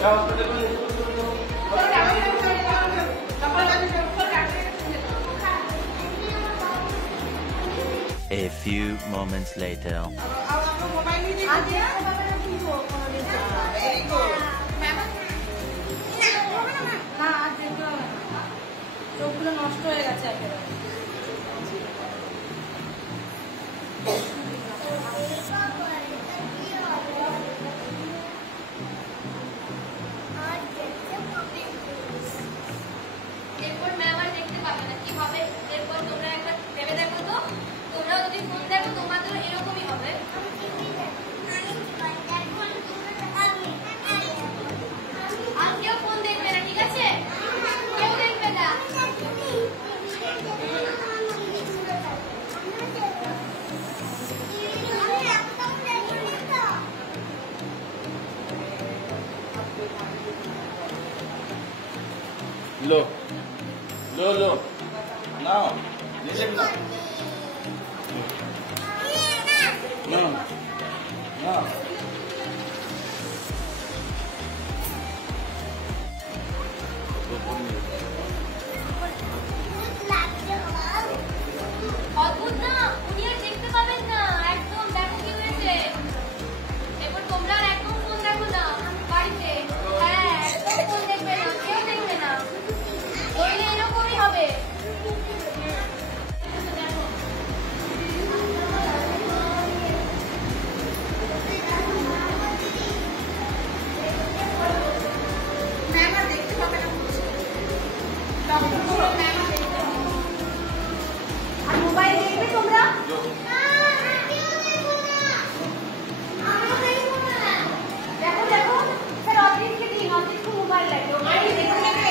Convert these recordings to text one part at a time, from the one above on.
A few moments later. চোখগুলো নষ্ট হয়ে গেছে একেবারে। এরপর ম্যাম আর দেখতে পাবে না কি হবে। এরপর তোমরা একবার ভেবে দেখো তো, তোমরাও যদি ফোন দেখো তোমাদেরও এরকমই হবে। আর কেউ ফোন দেখবে না, ঠিক আছে? কেউ দেখবে না। Lo. Now. Listen now. No. No. অদ্ভুত না, উনি আর দেখতে পাবেন না। একদম দেখো কি হয়েছে। এরপর তোমরা আর একদম ফোন দেখো না বাড়িতে। হ্যাঁ, একদম ফোন দেখবে না, কেউ দেখবে না। নইলে এরকমই হবে। ম্যাম আর দেখতে পাবে না, ডক্টর বলল ম্যাম আর দেখতে পাবে না। আর মোবাইল দেখবে তোমরা? দেখো দেখো, স্যার অদ্রিতকে দিন, অদ্রিতকে মোবাইল লাগে, মোবাইল দেখে নেবে।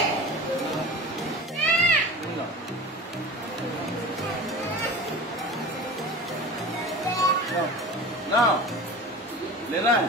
No. Leland.